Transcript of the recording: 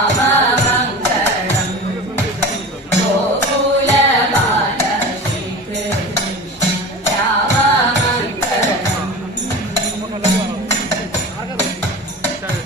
好的